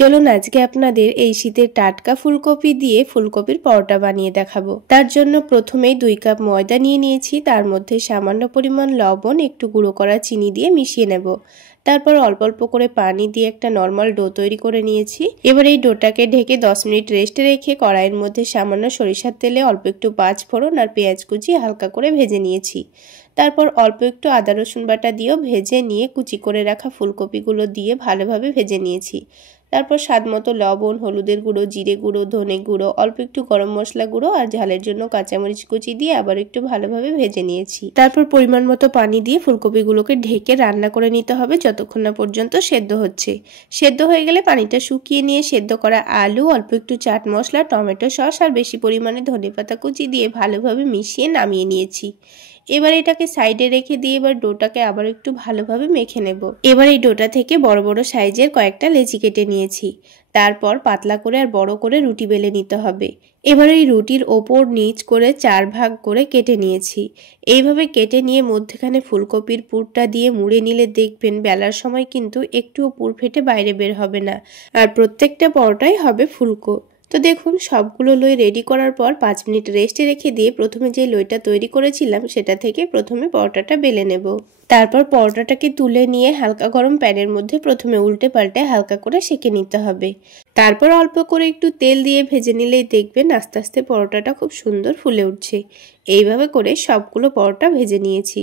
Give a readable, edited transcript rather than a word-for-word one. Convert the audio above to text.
চলুন আজকে আপনাদের এই শীতের টাটকা ফুলকপি দিয়ে ফুলকপির পরোটা বানিয়ে দেখাবো। তার জন্য প্রথমেই 2 কাপ ময়দা নিয়ে নিয়েছি, তার মধ্যে সামান্য পরিমাণ লবণ, একটু গুঁড়ো করা চিনি দিয়ে মিশিয়ে নেব। তারপর অল্প অল্প করে পানি দিয়ে একটা নরমাল ডো তৈরি করে নিয়েছি। এবার এই ডোটাকে ঢেকে 10 মিনিট রেস্টে রেখে কড়াইয়ের মধ্যে সামান্য সরিষার তেলে অল্প একটু পাঁচফোড়ন আর পেঁয়াজ কুচি হালকা করে ভেজে নিয়েছি। তারপর অল্প একটু আদা রসুন বাটা দিয়েও ভেজে নিয়ে কুচি করে রাখা ফুলকপিগুলো দিয়ে ভালোভাবে ভেজে নিয়েছি। তারপর স্বাদমতো লবণ, হলুদের গুঁড়ো, জিরে গুঁড়ো, ধনে গুঁড়ো, অল্প একটু গরম মশলা গুঁড়ো আর ঝালের জন্য কাঁচামরিচ কুচি দিয়ে আবার একটু ভালোভাবে ভেজে নিয়েছি। তারপর পরিমাণ মতো পানি দিয়ে ফুলকপিগুলোকে ঢেকে রান্না করে নিতে হবে যতক্ষণ না পর্যন্ত সেদ্ধ হচ্ছে। সেদ্ধ হয়ে গেলে পানিটা শুকিয়ে নিয়ে সেদ্ধ করা আলু, অল্প একটু চাট মশলা, টমেটো সস আর বেশি পরিমাণে ধনেপাতা কুচি দিয়ে ভালোভাবে মিশিয়ে নামিয়ে নিয়েছি। এবার এটাকে সাইডে রেখে দিয়ে এবার ডোটাকে আবার একটু ভালোভাবে মেখে নেব। এবার এই ডোটা থেকে বড় বড় সাইজের কয়েকটা লেচি কেটে নিয়েছি। তারপর পাতলা করে আর বড় করে রুটি বেলে নিতে হবে। এবার এই রুটির ওপর নিচ করে 4 ভাগ করে কেটে নিয়েছি। এইভাবে কেটে নিয়ে মধ্যখানে ফুলকপির পুরটা দিয়ে মুড়ে নিলে দেখবেন বেলার সময় কিন্তু একটুও পুর ফেটে বাইরে বের হবে না, আর প্রত্যেকটা পরোটাই হবে ফুলকো। তো দেখুন সবগুলো লই রেডি করার পর 5 মিনিট রেস্টে রেখে দিয়ে প্রথমে যে লইটা তৈরি করেছিলাম সেটা থেকে প্রথমে পরোটাটা বেলে নেব। তারপর পরোটাটাকে তুলে নিয়ে হালকা গরম প্যানের মধ্যে প্রথমে উল্টে পাল্টে হালকা করে সেঁকে নিতে হবে। তারপর অল্প করে একটু তেল দিয়ে ভেজে নিলেই দেখবেন আস্তে আস্তে পরোটাটা খুব সুন্দর ফুলে উঠছে। এইভাবে করে সবগুলো পরোটা ভেজে নিয়েছি।